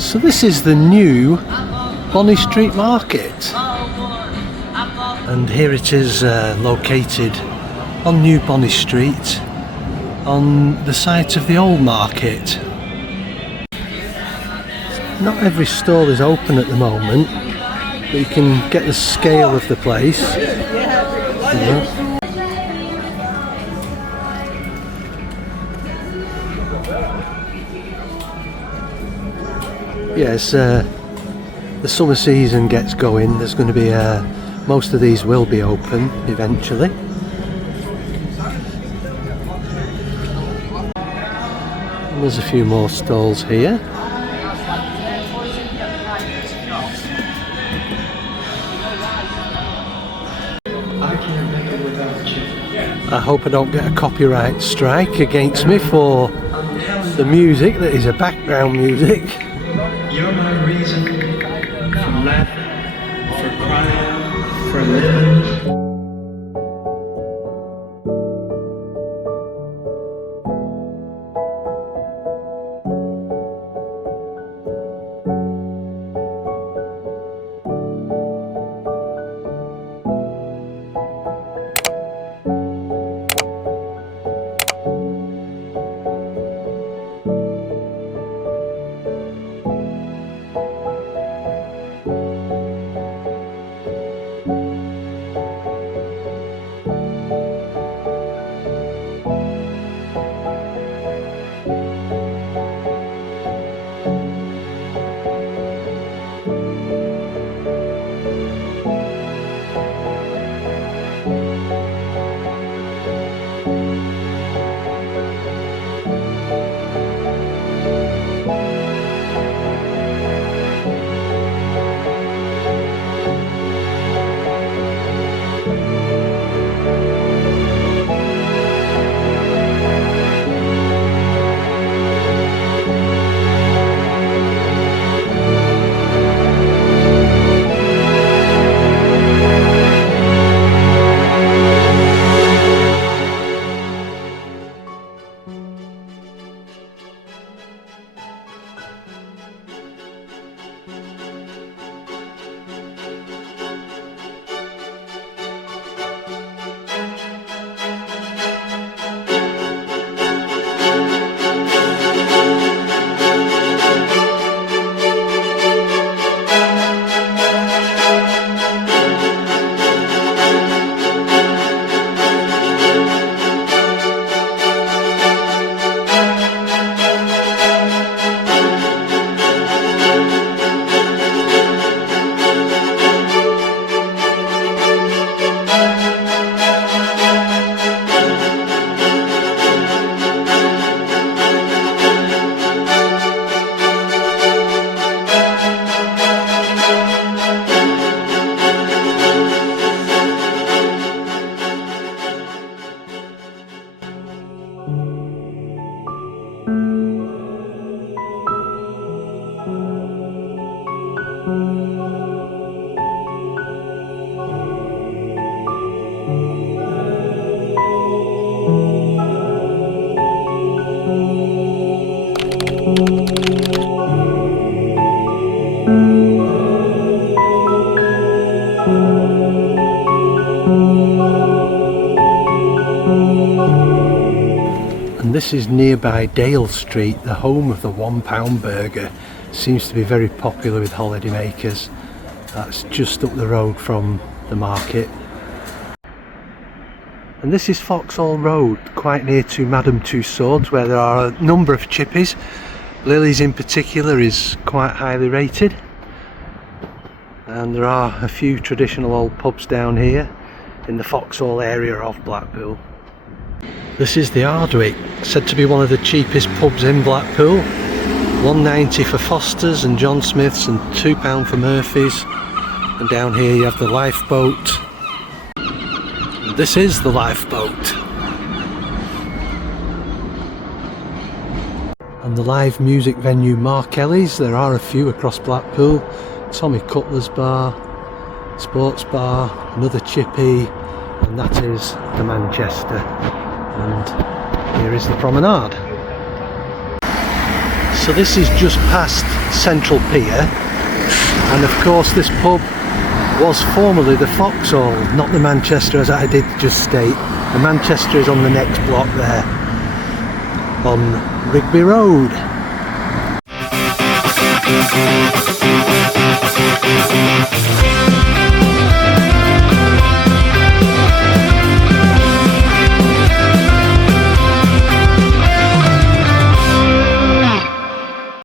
So this is the new Bonny Street Market, and here it is located on New Bonny Street on the site of the old market. Not every stall is open at the moment, but you can get the scale of the place. Yes, the summer season gets going. There's going to be most of these will be open eventually. And there's a few more stalls here. I hope I don't get a copyright strike against me for the music that is a background music. You're my reason for laughing, for crying, for living. And this is nearby Dale Street, the home of the £1 burger. Seems to be very popular with holiday makers. That's just up the road from the market. And this is Foxhall Road, quite near to Madame Tussauds, where there are a number of chippies. Lily's in particular is quite highly rated. And there are a few traditional old pubs down here in the Foxhall area of Blackpool. This is the Ardwick, said to be one of the cheapest pubs in Blackpool. £1.90 for Foster's and John Smith's and £2 for Murphy's. And down here you have the Lifeboat. And this is the Lifeboat. And the live music venue Mark Kelly's, there are a few across Blackpool. Tommy Cutler's Bar, Sports Bar, another Chippy, and that is the Manchester. And here is the promenade. So So this is just past Central Pier, and of course this pub was formerly the Foxhall, not the Manchester as I did just state. The Manchester is on the next block there, on Rigby Road.